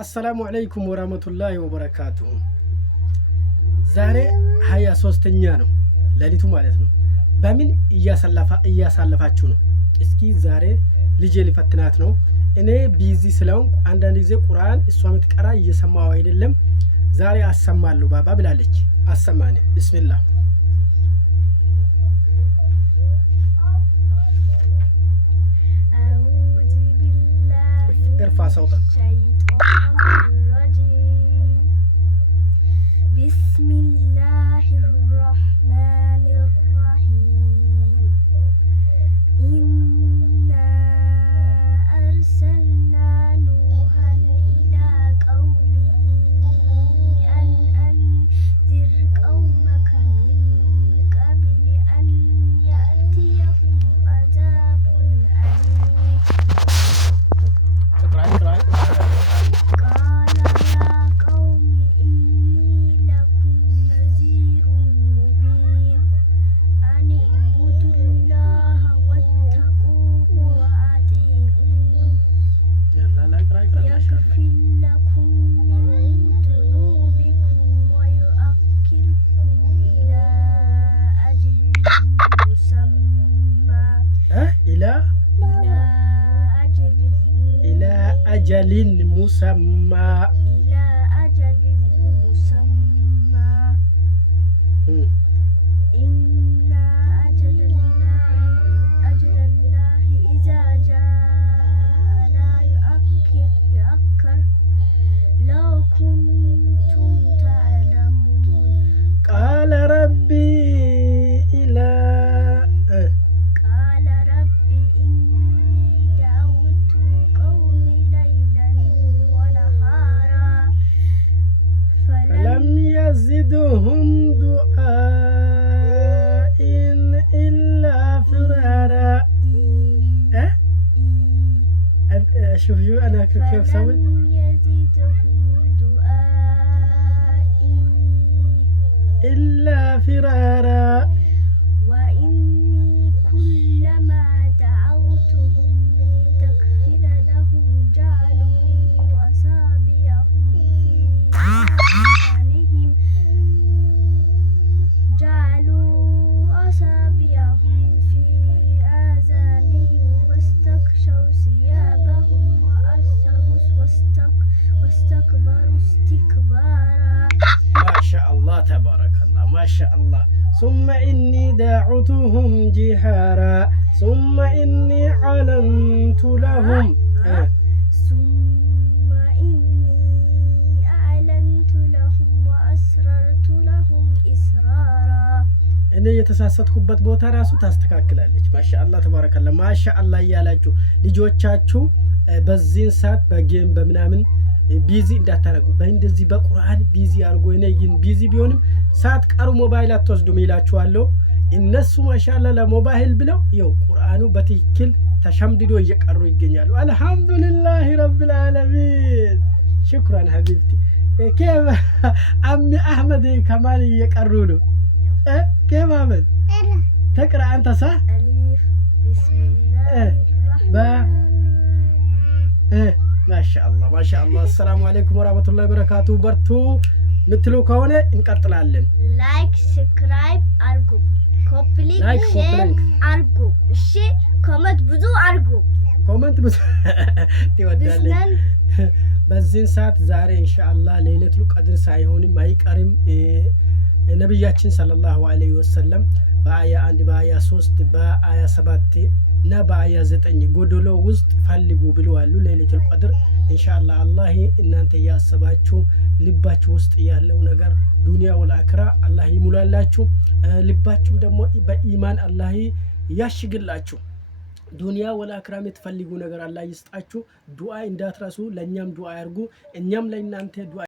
አሰላሙ አለይኩም ወራህመቱላሂ ወበረካቱሁ። ዛሬ 23ኛ ነው ሌሊቱ ማለት ነው። በምን እያሳለፋችሁ ነው? እስኪ ዛሬ ልጄ ሊፈትናት ነው። እኔ ቢዚ ስለሆንኩ አንዳንድ ጊዜ ቁርአን እሷ የምትቀራ እየሰማው አይደለም። ዛሬ አሰማለሁ ባባ ብላለች። አሰማኔ ቢስሚላህ ارفع صوتك. بسم الله الرحمن الرحيم. إنا أرسلنا نوحا إلى قومه أن أنذر قومك من قبل أن يأتيهم عذاب أليم. قال يا قوم إني لكم نذير مبين أن اعبدوا الله واتقوه وأطيعون يغفر لكم من ذنوبكم ويؤخركم إلى أجل مسمى إلى أجل مسمى. إن أجل الله إذا جاء لا يؤخر لو كنتم تعلمون. قال ربي إني دعوت قومي ليلا ونهارا فلم يزدهم دعائي إلا فرارا. شوف أنا كيف سويت. فلم يزدهم دعائي إلا فرارا. وإني كلما دعوتهم لتغفر لهم جعلوا أصابعهم في آذانهم واستغشوا ثيابهم واستكبروا استكبارا. ما شاء الله تبارك الله ما شاء الله. ثم إني دعوتهم جهارا ثم إني أعلنت لهم ثم إني أعلنت لهم وأسررت لهم إسرارا. እኔ የተሳሳትኩበት ቦታ ራሱ ታስተካክላለች። ማሻአላህ ተባረከላ ማሻአላህ እያላችሁ ልጆቻችሁ በዚህን ሰዓት በጌም በምናምን ቢዚ እንዳታረጉ። በእንደዚህ በቁርአን ቢዚ አድርጎ እኔ ግን ቢዚ ቢሆንም ሰዓት ቀሩ ሞባይል አትወስዱም ይላችኋለሁ። እነሱ ማሻአላህ ለሞባይል ብለው ይው ቁርአኑ በትክክል ተሸምድዶ እየቀሩ ይገኛሉ። አልহামዱሊላሂ ረብል ዓለሚን ሽክራን ሀቢብቲ። كيف عمي أحمد كمان يقروا له كيف أحمد تقرأ أنت صح؟ ألف بسم الله الرحمن ما شاء الله ما شاء الله. السلام عليكم ورحمة الله وبركاته. برتو مثلو كونه انقطعلن. لايك سبسكرايب أرجو كوبلي شير أرجو الشيء كومنت ብዙ አርጉ ኮመንት ብዙ ትወዳለህ። በዚህን ሰዓት ዛሬ ኢንሻአላህ ለይለቱል ቀድር ሳይሆንም አይቀርም። ነብያችን ሰለላሁ ዐለይሂ ወሰለም በአያ 1 በአያ 3 በአያ 7 እና በአያ 9 ጎዶሎ ውስጥ ፈልጉ ብለዋል። ለይለቱል ቀድር ኢንሻአላህ አላህ እናንተ ያሰባችሁ ልባችሁ ውስጥ ያለው ነገር ዱንያ ወልአኺራ አላህ ይሙላላችሁ። ልባችሁ ደግሞ በኢማን አላህ ያሽግላችሁ። ዱንያ ወልአኺራ የምትፈልጉ ነገር አላህ ይስጣችሁ። ዱዓ እንዳትረሱ። ለኛም ዱዓ ያርጉ፣ እኛም ለእናንተ ዱዓ